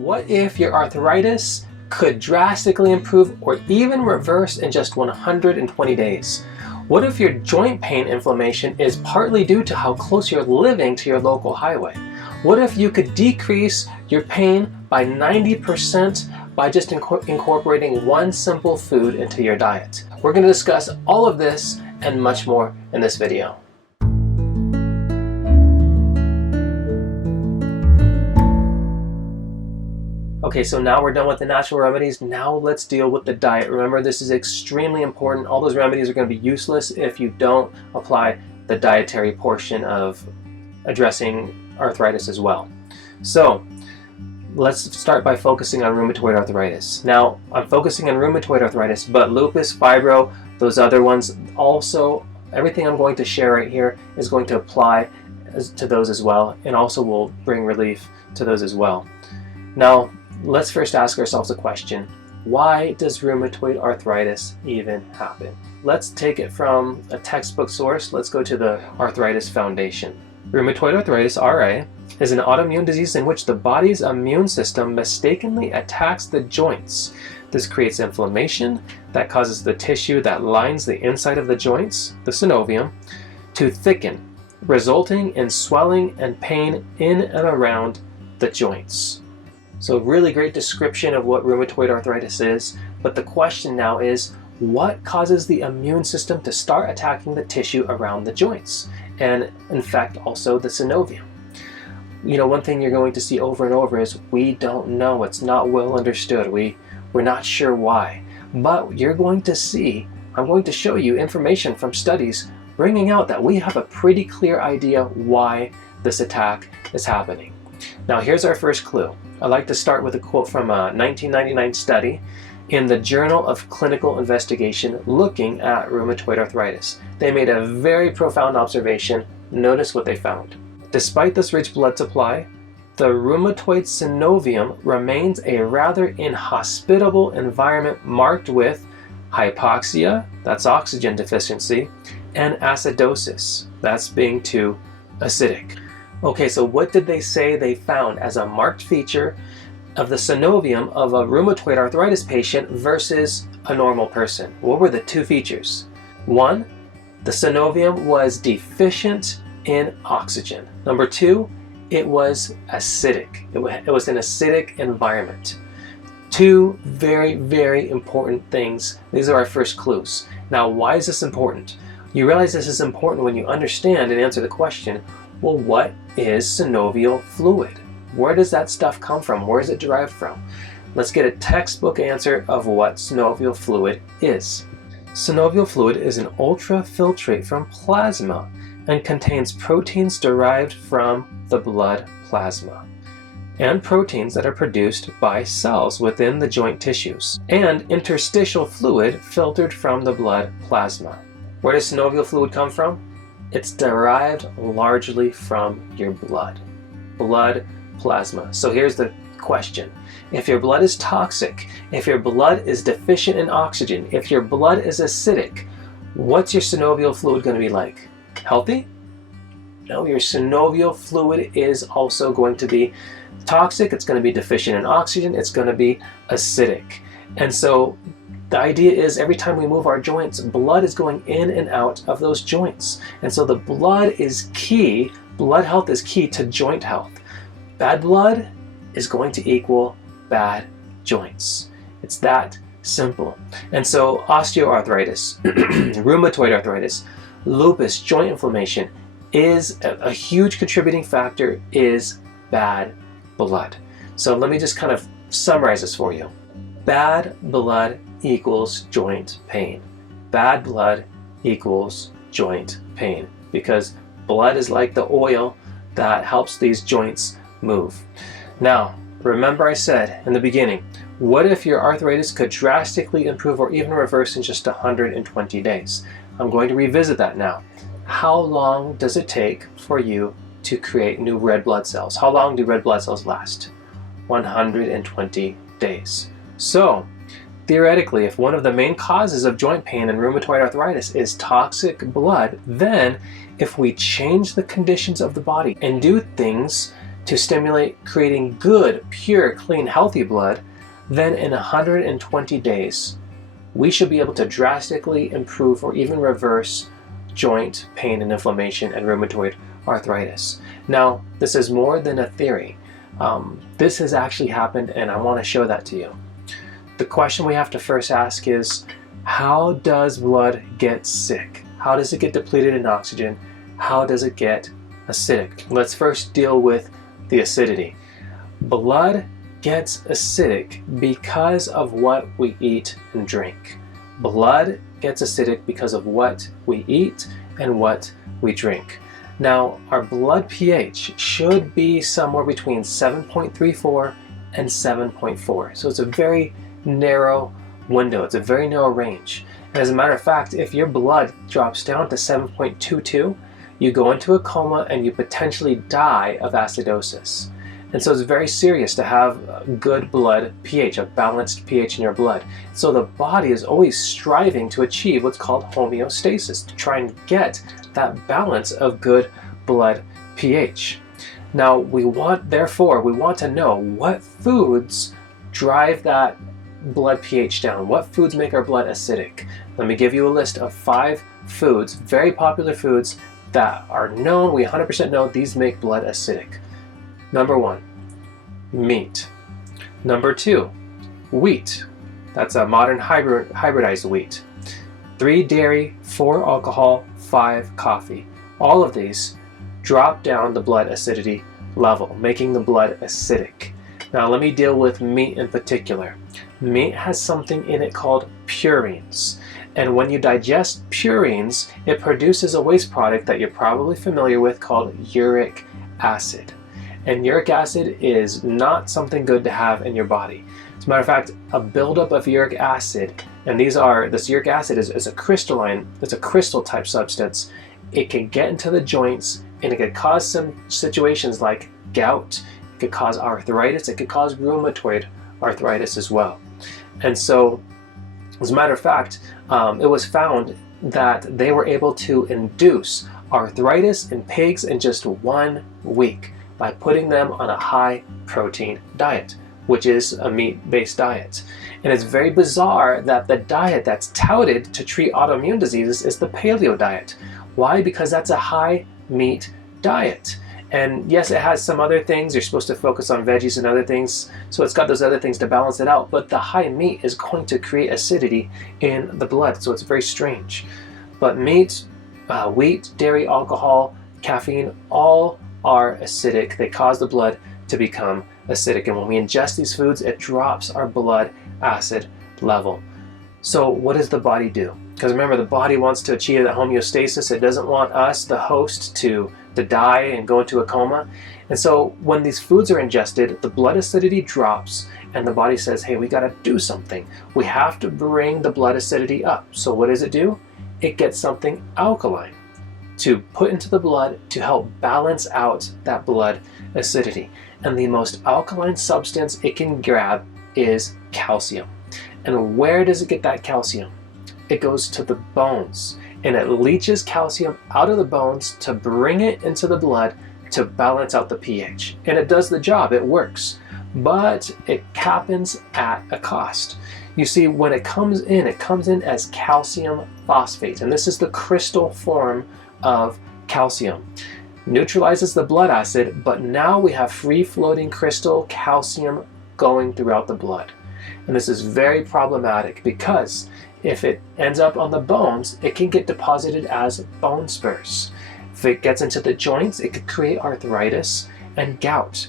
What if your arthritis could drastically improve or even reverse in just 120 days? What if your joint pain inflammation is partly due to how close you're living to your local highway? What if you could decrease your pain by 90% by just incorporating one simple food into your diet? We're going to discuss all of this and much more in this video. Okay, so now we're done with the natural remedies. Now let's deal with the diet. Remember, this is extremely important. All those remedies are going to be useless if you don't apply the dietary portion of addressing arthritis as well. So let's start by focusing on rheumatoid arthritis. Now, I'm focusing on rheumatoid arthritis, but lupus, fibro, those other ones also, everything I'm going to share right here is going to apply to those as well, and also will bring relief to those as well. Now, let's first ask ourselves a question. Why does rheumatoid arthritis even happen? Let's take it from a textbook source. Let's go to the Arthritis Foundation. Rheumatoid arthritis, RA, is an autoimmune disease in which the body's immune system mistakenly attacks the joints. This creates inflammation that causes the tissue that lines the inside of the joints, the synovium, to thicken, resulting in swelling and pain in and around the joints. So really great description of what rheumatoid arthritis is, but the question now is, what causes the immune system to start attacking the tissue around the joints, and in fact also the synovium? You know, one thing you're going to see over and over is we don't know. It's not well understood. We're not sure why, but you're going to see, I'm going to show you information from studies bringing out that we have a pretty clear idea why this attack is happening. Now here's our first clue. I'd like to start with a quote from a 1999 study in the Journal of Clinical Investigation looking at rheumatoid arthritis. They made a very profound observation. Notice what they found. Despite this rich blood supply, the rheumatoid synovium remains a rather inhospitable environment marked with hypoxia, that's oxygen deficiency, and acidosis, that's being too acidic. Okay, so what did they say they found as a marked feature of the synovium of a rheumatoid arthritis patient versus a normal person? What were the two features? One, the synovium was deficient in oxygen. Number two, it was acidic. It was an acidic environment. Two very, very important things. These are our first clues. Now, why is this important? You realize this is important when you understand and answer the question, well, what is synovial fluid? Where does that stuff come from? Where is it derived from? Let's get a textbook answer of what synovial fluid is. Synovial fluid is an ultrafiltrate from plasma and contains proteins derived from the blood plasma and proteins that are produced by cells within the joint tissues and interstitial fluid filtered from the blood plasma. Where does synovial fluid come from? It's derived largely from your blood plasma. So here's the question. If your blood is toxic, if your blood is deficient in oxygen, if your blood is acidic, what's your synovial fluid going to be like? Healthy? No, your synovial fluid is also going to be toxic. It's going to be deficient in oxygen. It's going to be acidic. And so the idea is every time we move our joints, blood is going in and out of those joints. And so the blood is key, blood health is key to joint health. Bad blood is going to equal bad joints. It's that simple. And so osteoarthritis, rheumatoid arthritis, lupus, joint inflammation is a huge contributing factor is bad blood. So let me just kind of summarize this for you. Bad blood equals joint pain. Bad blood equals joint pain because blood is like the oil that helps these joints move. Now, remember I said in the beginning, what if your arthritis could drastically improve or even reverse in just 120 days? I'm going to revisit that now. How long does it take for you to create new red blood cells? How long do red blood cells last? 120 days. So, theoretically, if one of the main causes of joint pain and rheumatoid arthritis is toxic blood, then if we change the conditions of the body and do things to stimulate creating good, pure, clean, healthy blood, then in 120 days, we should be able to drastically improve or even reverse joint pain and inflammation and rheumatoid arthritis. Now, this is more than a theory. This has actually happened, and I want to show that to you. The question we have to first ask is, how does blood get sick? How does it get depleted in oxygen? How does it get acidic? Let's first deal with the acidity. Blood gets acidic because of what we eat and drink. Blood gets acidic because of what we eat and what we drink. Now, our blood pH should be somewhere between 7.34 and 7.4. So it's a very narrow window. It's a very narrow range. And as a matter of fact, if your blood drops down to 7.22, you go into a coma and you potentially die of acidosis. And so it's very serious to have a good blood pH, a balanced pH in your blood. So the body is always striving to achieve what's called homeostasis, to try and get that balance of good blood pH. Now therefore we want to know what foods drive that blood pH down. What foods make our blood acidic? Let me give you a list of 5 foods, very popular foods that are known, we 100% know these make blood acidic. Number 1, meat. Number 2, wheat. That's a modern hybridized wheat. 3, dairy. 4, alcohol. 5, coffee. All of these drop down the blood acidity level, making the blood acidic. Now let me deal with meat in particular. Meat has something in it called purines. And when you digest purines, it produces a waste product that you're probably familiar with called uric acid. And uric acid is not something good to have in your body. As a matter of fact, a buildup of uric acid, and this uric acid is a crystalline, it's a crystal type substance. It can get into the joints and it could cause some situations like gout, it could cause arthritis, it could cause rheumatoid arthritis as well. And so, as a matter of fact, it was found that they were able to induce arthritis in pigs in just 1 week by putting them on a high protein diet, which is a meat-based diet. And it's very bizarre that the diet that's touted to treat autoimmune diseases is the paleo diet. Why? Because that's a high meat diet. And yes, it has some other things. You're supposed to focus on veggies and other things. So it's got those other things to balance it out. But the high meat is going to create acidity in the blood. So it's very strange. But meat, wheat, dairy, alcohol, caffeine, all are acidic. They cause the blood to become acidic. And when we ingest these foods, it drops our blood acid level. So what does the body do? Because remember, the body wants to achieve that homeostasis. It doesn't want us, the host, to die and go into a coma. And so when these foods are ingested, the blood acidity drops and the body says, hey, we got to do something. We have to bring the blood acidity up. So what does it do? It gets something alkaline to put into the blood to help balance out that blood acidity. And the most alkaline substance it can grab is calcium. And where does it get that calcium? It goes to the bones. And it leaches calcium out of the bones to bring it into the blood to balance out the pH. And it does the job, it works. But it happens at a cost. You see, when it comes in as calcium phosphate. And this is the crystal form of calcium. Neutralizes the blood acid, but now we have free-floating crystal calcium going throughout the blood. And this is very problematic because if it ends up on the bones, it can get deposited as bone spurs. If it gets into the joints, it could create arthritis and gout.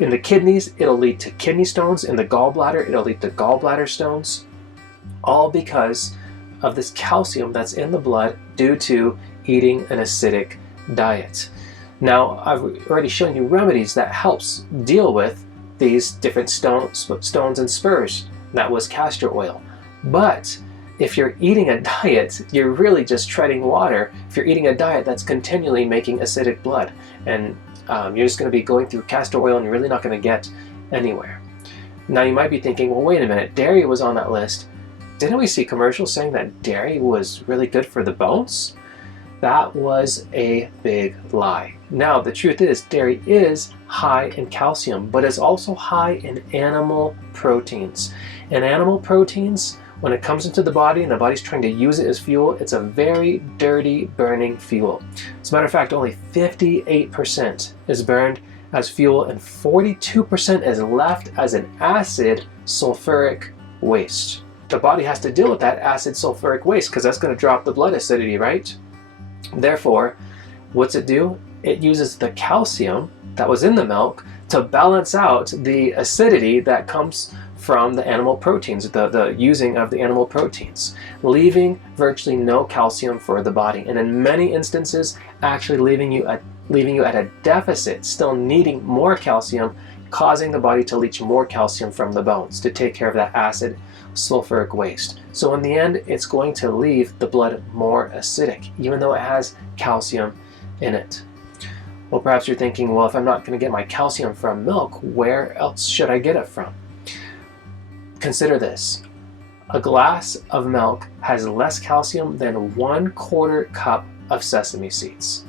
In the kidneys, it'll lead to kidney stones. In the gallbladder, it'll lead to gallbladder stones. All because of this calcium that's in the blood due to eating an acidic diet. Now, I've already shown you remedies that helps deal with these different stones and spurs. That was castor oil. But if you're eating a diet, you're really just treading water. If you're eating a diet that's continually making acidic blood, and you're just going to be going through castor oil and you're really not going to get anywhere. Now you might be thinking, well, wait a minute, dairy was on that list. Didn't we see commercials saying that dairy was really good for the bones? That was a big lie. Now, the truth is, dairy is high in calcium, but it's also high in animal proteins. And animal proteins, when it comes into the body and the body's trying to use it as fuel, it's a very dirty burning fuel. As a matter of fact, only 58% is burned as fuel and 42% is left as an acid sulfuric waste. The body has to deal with that acid sulfuric waste because that's going to drop the blood acidity, right? Therefore, what's it do? It uses the calcium that was in the milk to balance out the acidity that comes from the animal proteins, the using of the animal proteins, leaving virtually no calcium for the body, and in many instances actually leaving you at a deficit, still needing more calcium, causing the body to leach more calcium from the bones to take care of that acid sulfuric waste. So in the end, it's going to leave the blood more acidic, even though it has calcium in it. Well, perhaps you're thinking, well, if I'm not going to get my calcium from milk, where else should I get it from? Consider this. A glass of milk has less calcium than 1/4 cup of sesame seeds.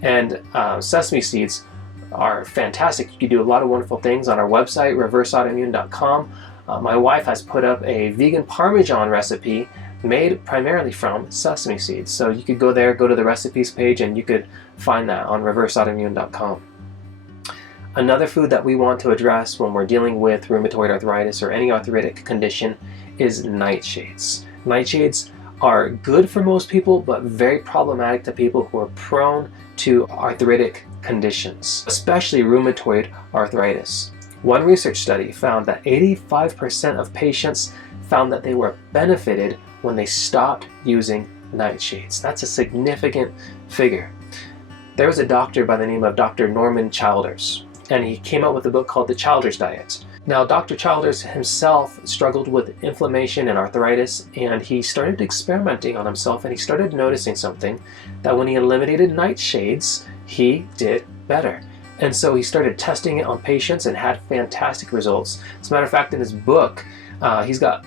And sesame seeds are fantastic. You can do a lot of wonderful things on our website, reverseautoimmune.com. My wife has put up a vegan Parmesan recipe made primarily from sesame seeds. So you could go there, go to the recipes page, and you could find that on reverseautoimmune.com. Another food that we want to address when we're dealing with rheumatoid arthritis or any arthritic condition is nightshades. Nightshades are good for most people, but very problematic to people who are prone to arthritic conditions, especially rheumatoid arthritis. One research study found that 85% of patients found that they were benefited when they stopped using nightshades. That's a significant figure. There was a doctor by the name of Dr. Norman Childers, and he came out with a book called The Childers Diet. Now, Dr. Childers himself struggled with inflammation and arthritis, and he started experimenting on himself, and he started noticing something, that when he eliminated nightshades, he did better. And so he started testing it on patients and had fantastic results. As a matter of fact, in his book, he's got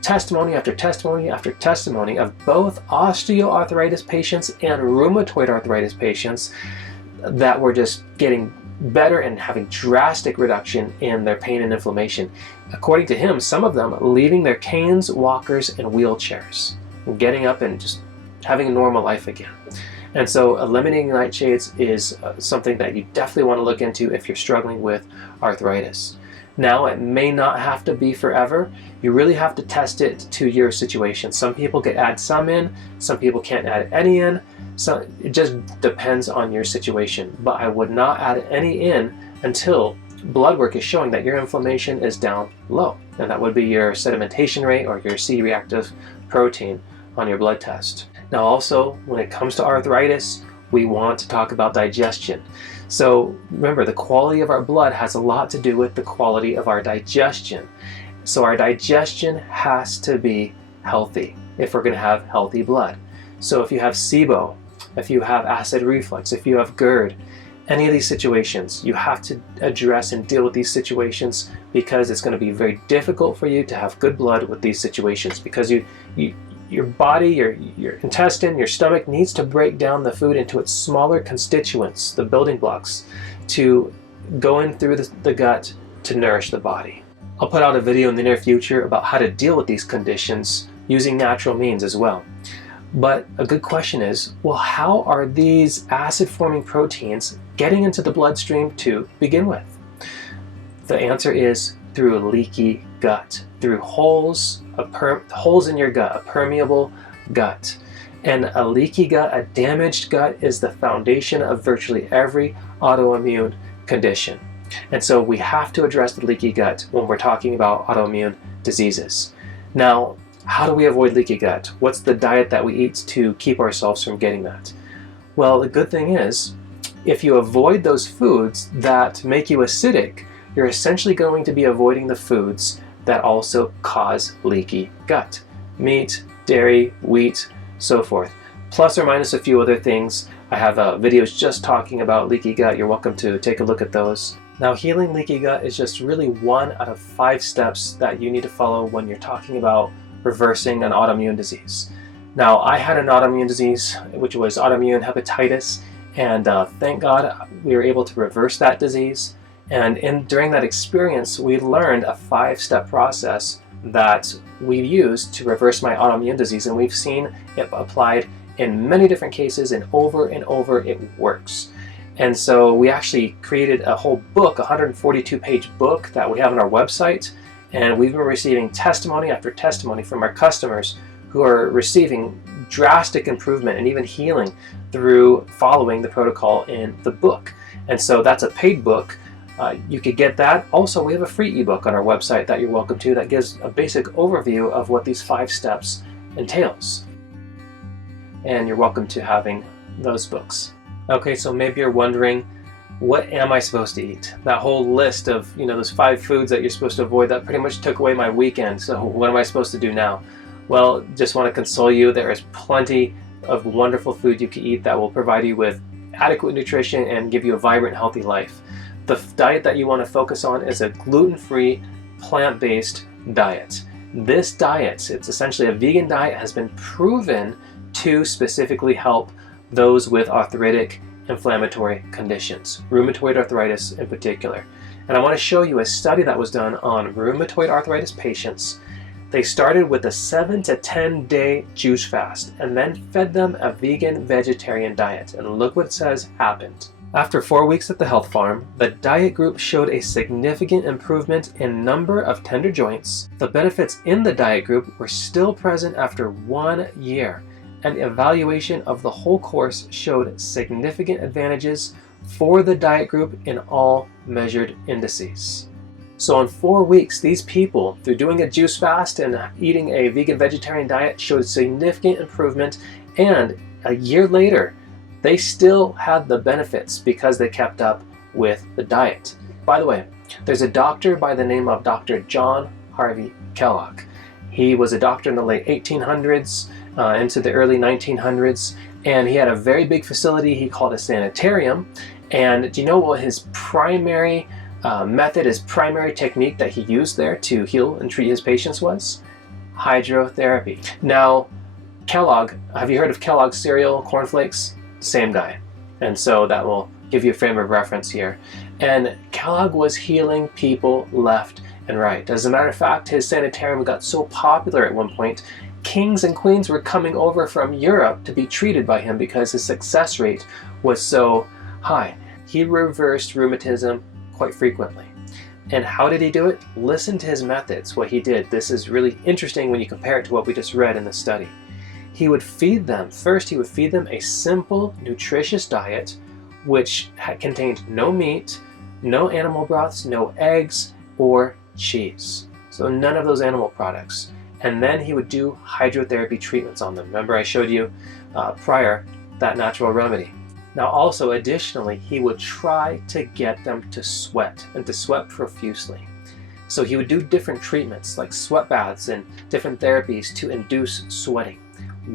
testimony after testimony after testimony of both osteoarthritis patients and rheumatoid arthritis patients that were just getting better and having drastic reduction in their pain and inflammation. According to him, some of them leaving their canes, walkers, and wheelchairs, and getting up and just having a normal life again. And so eliminating nightshades is something that you definitely want to look into if you're struggling with arthritis. Now, it may not have to be forever. You really have to test it to your situation. Some people can add some in, some people can't add any in. So it just depends on your situation. But I would not add any in until blood work is showing that your inflammation is down low. And that would be your sedimentation rate or your C-reactive protein on your blood test. Now also, when it comes to arthritis, we want to talk about digestion. So remember, the quality of our blood has a lot to do with the quality of our digestion. So our digestion has to be healthy if we're going to have healthy blood. So if you have SIBO, if you have acid reflux, if you have GERD, any of these situations, you have to address and deal with these situations, because it's going to be very difficult for you to have good blood with these situations, because your body, your intestine, your stomach needs to break down the food into its smaller constituents, the building blocks, to go in through the gut to nourish the body. I'll put out a video in the near future about how to deal with these conditions using natural means as well. But a good question is, well, how are these acid-forming proteins getting into the bloodstream to begin with? The answer is through a leaky gut, through holes in your gut, a permeable gut. And a leaky gut, a damaged gut, is the foundation of virtually every autoimmune condition. And so we have to address the leaky gut when we're talking about autoimmune diseases. Now, how do we avoid leaky gut? What's the diet that we eat to keep ourselves from getting that? Well, the good thing is, if you avoid those foods that make you acidic, you're essentially going to be avoiding the foods that also cause leaky gut. Meat, dairy, wheat, so forth. Plus or minus a few other things. I have videos just talking about leaky gut. You're welcome to take a look at those. Now, healing leaky gut is just really 1 out of 5 steps that you need to follow when you're talking about reversing an autoimmune disease. Now, I had an autoimmune disease, which was autoimmune hepatitis, and thank God we were able to reverse that disease. And during that experience, we learned a 5-step process that we used to reverse my autoimmune disease, and we've seen it applied in many different cases, and over it works. And so we actually created a whole book, a 142-page book that we have on our website, and we've been receiving testimony after testimony from our customers who are receiving drastic improvement and even healing through following the protocol in the book. And so that's a paid book. You could get that. Also, we have a free ebook on our website that you're welcome to that gives a basic overview of what these 5 steps entails. And you're welcome to having those books. Okay, so maybe you're wondering, what am I supposed to eat? That whole list of, those 5 foods that you're supposed to avoid, that pretty much took away my weekend. So what am I supposed to do now? Well, just want to console you. There is plenty of wonderful food you can eat that will provide you with adequate nutrition and give you a vibrant, healthy life. The diet that you want to focus on is a gluten-free, plant-based diet. This diet, it's essentially a vegan diet, has been proven to specifically help those with arthritic inflammatory conditions, rheumatoid arthritis in particular. And I want to show you a study that was done on rheumatoid arthritis patients. They started with a 7 to 10 day juice fast and then fed them a vegan vegetarian diet. And look what it says happened. After 4 weeks at the health farm, the diet group showed a significant improvement in number of tender joints. The benefits in the diet group were still present after 1 year. An evaluation of the whole course showed significant advantages for the diet group in all measured indices. So in 4 weeks, these people, through doing a juice fast and eating a vegan vegetarian diet, showed significant improvement, and a year later, they still had the benefits because they kept up with the diet. By the way, there's a doctor by the name of Dr. John Harvey Kellogg. He was a doctor in the late 1800s into the early 1900s, and he had a very big facility he called a sanitarium. And do you know what his primary method, his primary technique that he used there to heal and treat his patients was? Hydrotherapy. Now, Kellogg, have you heard of Kellogg's cereal, cornflakes? Same guy. And so that will give you a frame of reference here. And Kellogg was healing people left and right. As a matter of fact, his sanitarium got so popular at one point, kings and queens were coming over from Europe to be treated by him because his success rate was so high. He reversed rheumatism quite frequently. And how did he do it? Listen to his methods, what he did. This is really interesting when you compare it to what we just read in the study. He would feed them, first he would feed them a simple, nutritious diet which contained no meat, no animal broths, no eggs, or cheese. So none of those animal products. And then he would do hydrotherapy treatments on them. Remember I showed you prior that natural remedy. Now also additionally, he would try to get them to sweat and to sweat profusely. So he would do different treatments like sweat baths and different therapies to induce sweating.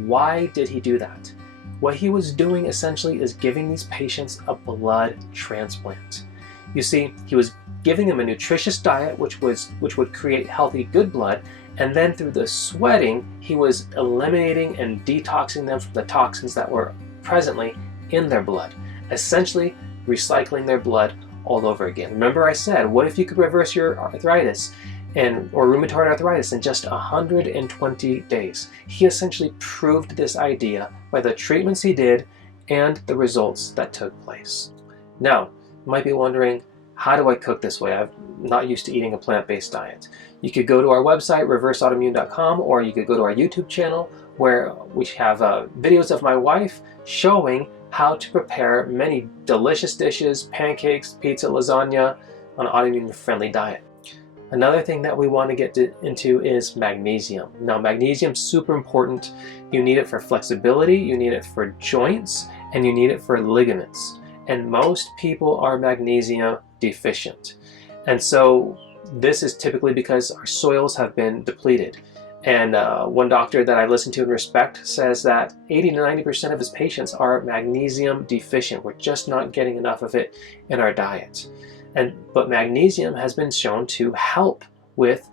Why did he do that? What he was doing essentially is giving these patients a blood transplant. You see, he was giving them a nutritious diet which would create healthy good blood, and then through the sweating he was eliminating and detoxing them from the toxins that were presently in their blood, essentially recycling their blood all over again. Remember I said, what if you could reverse your arthritis or rheumatoid arthritis in just 120 days? He essentially proved this idea by the treatments he did and the results that took place. Now, you might be wondering, how do I cook this way? I'm not used to eating a plant-based diet. You could go to our website, reverseautoimmune.com, or you could go to our YouTube channel where we have videos of my wife showing how to prepare many delicious dishes, pancakes, pizza, lasagna, on an autoimmune-friendly diet. Another thing that we want to get into is magnesium. Now, magnesium is super important. You need it for flexibility, you need it for joints, and you need it for ligaments. And most people are magnesium deficient. And so this is typically because our soils have been depleted. And one doctor that I listen to and respect says that 80 to 90% of his patients are magnesium deficient. We're just not getting enough of it in our diet. But magnesium has been shown to help with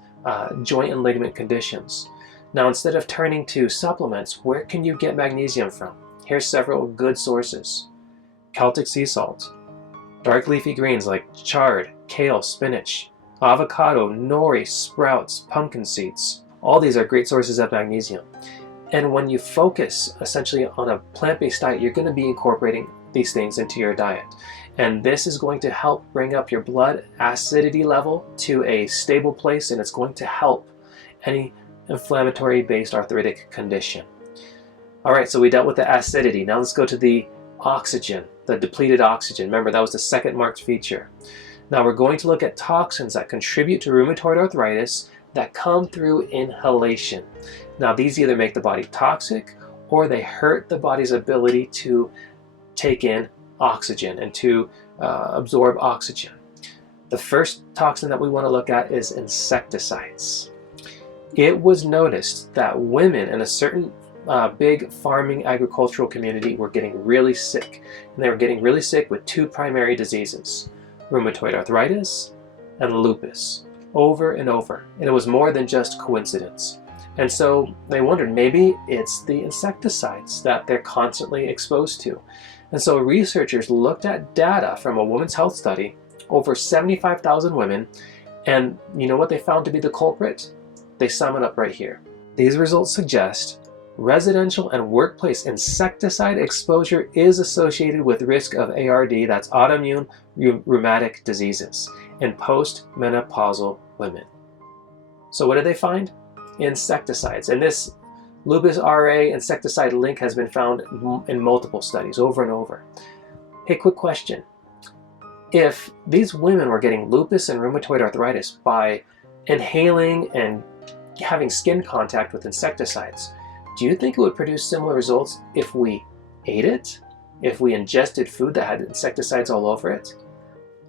joint and ligament conditions. Now, instead of turning to supplements, where can you get magnesium from? Here's several good sources. Celtic sea salt, dark leafy greens like chard, kale, spinach, avocado, nori, sprouts, pumpkin seeds. All these are great sources of magnesium. And when you focus essentially on a plant-based diet, you're going to be incorporating these things into your diet. And this is going to help bring up your blood acidity level to a stable place, and it's going to help any inflammatory based arthritic condition. All right, so we dealt with the acidity. Now let's go to the oxygen, the depleted oxygen. Remember, that was the second marked feature. Now we're going to look at toxins that contribute to rheumatoid arthritis that come through inhalation. Now these either make the body toxic or they hurt the body's ability to take in oxygen and to absorb oxygen. The first toxin that we want to look at is insecticides. It was noticed that women in a certain big farming agricultural community were getting really sick. And they were getting really sick with two primary diseases, rheumatoid arthritis and lupus, over and over. And it was more than just coincidence. And so they wondered, maybe it's the insecticides that they're constantly exposed to. And so researchers looked at data from a women's health study, over 75,000 women, and you know what they found to be the culprit? They sum it up right here. These results suggest residential and workplace insecticide exposure is associated with risk of ARD, that's autoimmune rheumatic diseases, in postmenopausal women. So what did they find? Insecticides. And this lupus RA insecticide link has been found in multiple studies over and over. Hey, quick question. If these women were getting lupus and rheumatoid arthritis by inhaling and having skin contact with insecticides, do you think it would produce similar results if we ate it? If we ingested food that had insecticides all over it?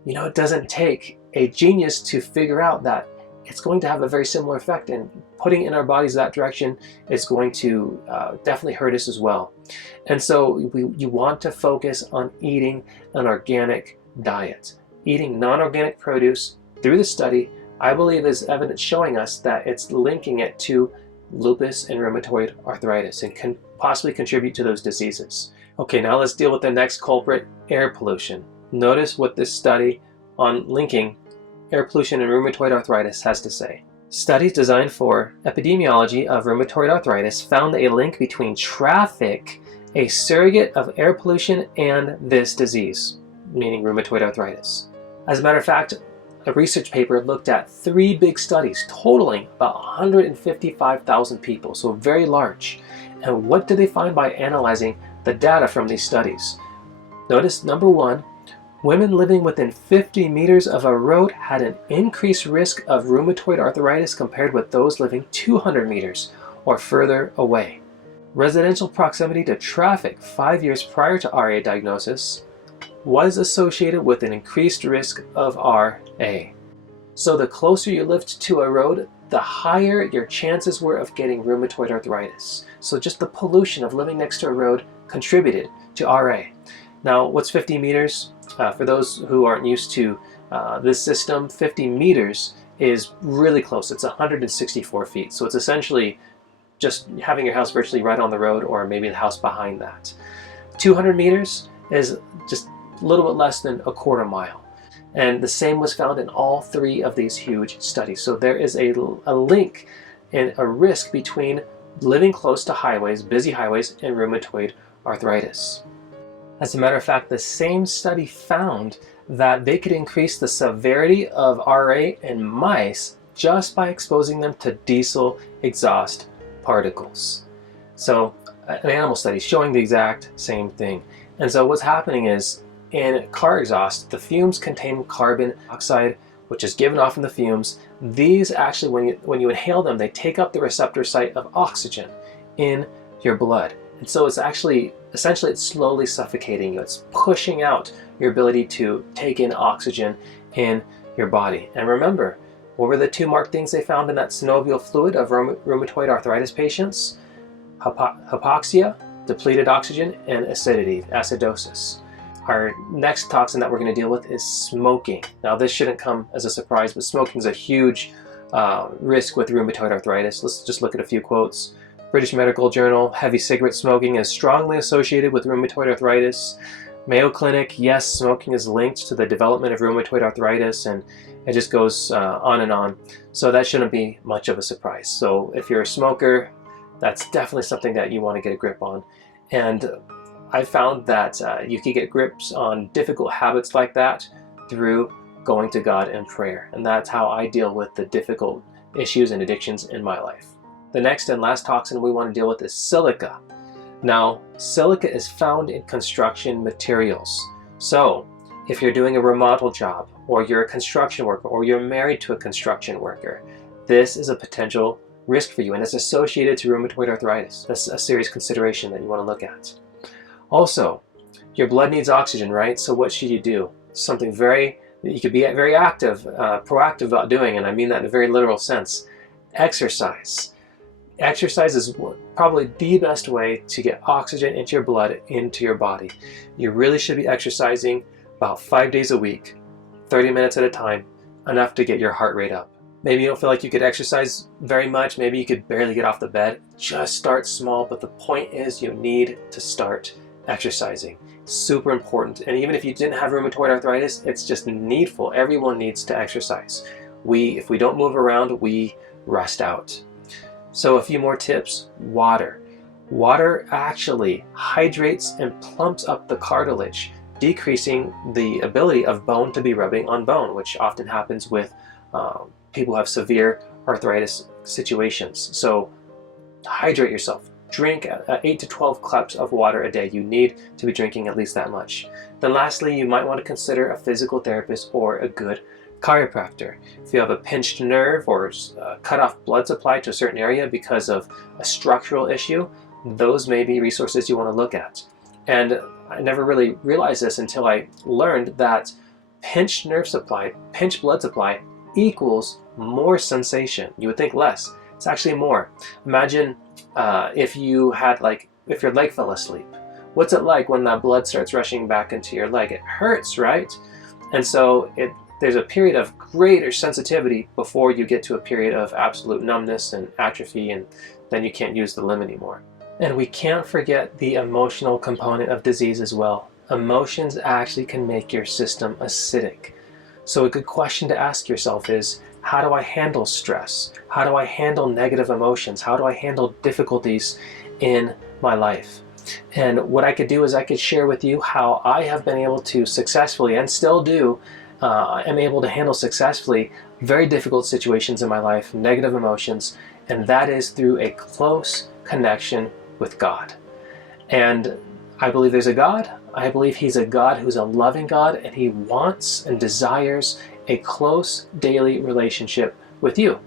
You know, it doesn't take a genius to figure out that it's going to have a very similar effect, and putting in our bodies that direction is going to definitely hurt us as well. And so you want to focus on eating an organic diet. Eating non-organic produce, through the study, I believe is evidence showing us that it's linking it to lupus and rheumatoid arthritis and can possibly contribute to those diseases. Okay, now let's deal with the next culprit, air pollution. Notice what this study on linking air pollution and rheumatoid arthritis has to say. Studies designed for epidemiology of rheumatoid arthritis found a link between traffic, a surrogate of air pollution, and this disease, meaning rheumatoid arthritis. As a matter of fact, a research paper looked at 3 big studies totaling about 155,000 people, so very large. And what did they find by analyzing the data from these studies? Notice, number 1, women living within 50 meters of a road had an increased risk of rheumatoid arthritis compared with those living 200 meters or further away. Residential proximity to traffic 5 years prior to RA diagnosis was associated with an increased risk of RA. So the closer you lived to a road, the higher your chances were of getting rheumatoid arthritis. So just the pollution of living next to a road contributed to RA. Now, what's 50 meters? For those who aren't used to this system, 50 meters is really close. It's 164 feet. So it's essentially just having your house virtually right on the road, or maybe the house behind that. 200 meters is just a little bit less than a quarter mile. And the same was found in all 3 of these huge studies. So there is a link and a risk between living close to highways, busy highways, and rheumatoid arthritis. As a matter of fact, the same study found that they could increase the severity of RA in mice just by exposing them to diesel exhaust particles. So an animal study showing the exact same thing. And so what's happening is, in car exhaust, the fumes contain carbon dioxide, which is given off in the fumes. These actually, when you inhale them, they take up the receptor site of oxygen in your blood. And so it's actually, essentially, it's slowly suffocating you. It's pushing out your ability to take in oxygen in your body. And remember, what were the 2 marked things they found in that synovial fluid of rheumatoid arthritis patients? Hypoxia, depleted oxygen, and acidity, acidosis. Our next toxin that we're going to deal with is smoking. Now, this shouldn't come as a surprise, but smoking is a huge risk with rheumatoid arthritis. Let's just look at a few quotes. British Medical Journal, heavy cigarette smoking is strongly associated with rheumatoid arthritis. Mayo Clinic, yes, smoking is linked to the development of rheumatoid arthritis, and it just goes on and on. So that shouldn't be much of a surprise. So if you're a smoker, that's definitely something that you want to get a grip on. And I found that you can get grips on difficult habits like that through going to God in prayer. And that's how I deal with the difficult issues and addictions in my life. The next and last toxin we want to deal with is silica. Now, silica is found in construction materials. So if you're doing a remodel job, or you're a construction worker, or you're married to a construction worker, this is a potential risk for you, and it's associated to rheumatoid arthritis. That's a serious consideration that you want to look at. Also, your blood needs oxygen, right? So what should you do? Something you could be very active, proactive about doing, and I mean that in a very literal sense. Exercise. Exercise is probably the best way to get oxygen into your blood, into your body. You really should be exercising about 5 days a week, 30 minutes at a time, enough to get your heart rate up. Maybe you don't feel like you could exercise very much. Maybe you could barely get off the bed. Just start small, but the point is you need to start exercising. Super important. And even if you didn't have rheumatoid arthritis, it's just needful. Everyone needs to exercise. If we don't move around, we rust out. So a few more tips. Water. Water actually hydrates and plumps up the cartilage, decreasing the ability of bone to be rubbing on bone, which often happens with people who have severe arthritis situations. So hydrate yourself. Drink 8 to 12 cups of water a day. You need to be drinking at least that much. Then lastly, you might want to consider a physical therapist or a good chiropractor. If you have a pinched nerve or cut off blood supply to a certain area because of a structural issue, those may be resources you want to look at. And I never really realized this until I learned that pinched nerve supply, pinched blood supply equals more sensation. You would think less. It's actually more. Imagine if your leg fell asleep. What's it like when that blood starts rushing back into your leg? It hurts, right? And so there's a period of greater sensitivity before you get to a period of absolute numbness and atrophy, and then you can't use the limb anymore. And we can't forget the emotional component of disease as well. Emotions actually can make your system acidic. So a good question to ask yourself is, how do I handle stress? How do I handle negative emotions? How do I handle difficulties in my life? And what I could do is I could share with you how I have been able to successfully, and still do, am able to handle successfully very difficult situations in my life, negative emotions, and that is through a close connection with God. And I believe there's a God. I believe He's a God who's a loving God, and He wants and desires a close daily relationship with you.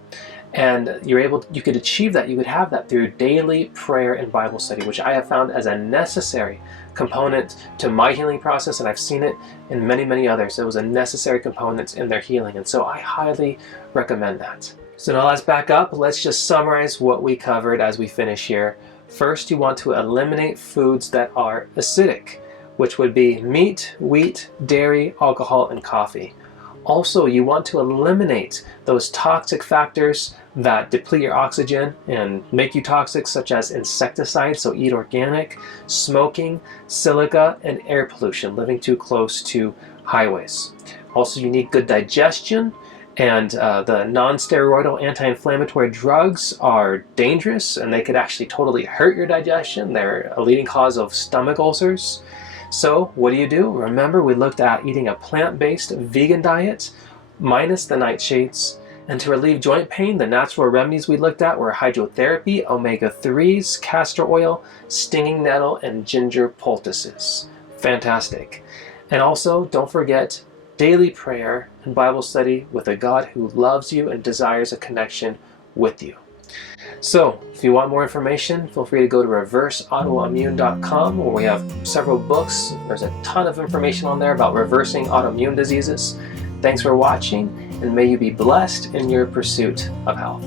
And you could achieve that, you could have that through daily prayer and Bible study, which I have found as a necessary component to my healing process, and I've seen it in many, many others. It was a necessary component in their healing, and so I highly recommend that. So now let's back up. Let's just summarize what we covered as we finish here. First, you want to eliminate foods that are acidic, which would be meat, wheat, dairy, alcohol, and coffee. Also, you want to eliminate those toxic factors that deplete your oxygen and make you toxic, such as insecticides, so eat organic, smoking, silica, and air pollution, living too close to highways. Also, you need good digestion, and the non-steroidal anti-inflammatory drugs are dangerous, and they could actually totally hurt your digestion. They're a leading cause of stomach ulcers. So what do? Remember, we looked at eating a plant-based vegan diet minus the nightshades. And to relieve joint pain, the natural remedies we looked at were hydrotherapy, omega-3s, castor oil, stinging nettle, and ginger poultices. Fantastic. And also, don't forget daily prayer and Bible study with a God who loves you and desires a connection with you. So, if you want more information, feel free to go to reverseautoimmune.com, where we have several books. There's a ton of information on there about reversing autoimmune diseases. Thanks for watching, and may you be blessed in your pursuit of health.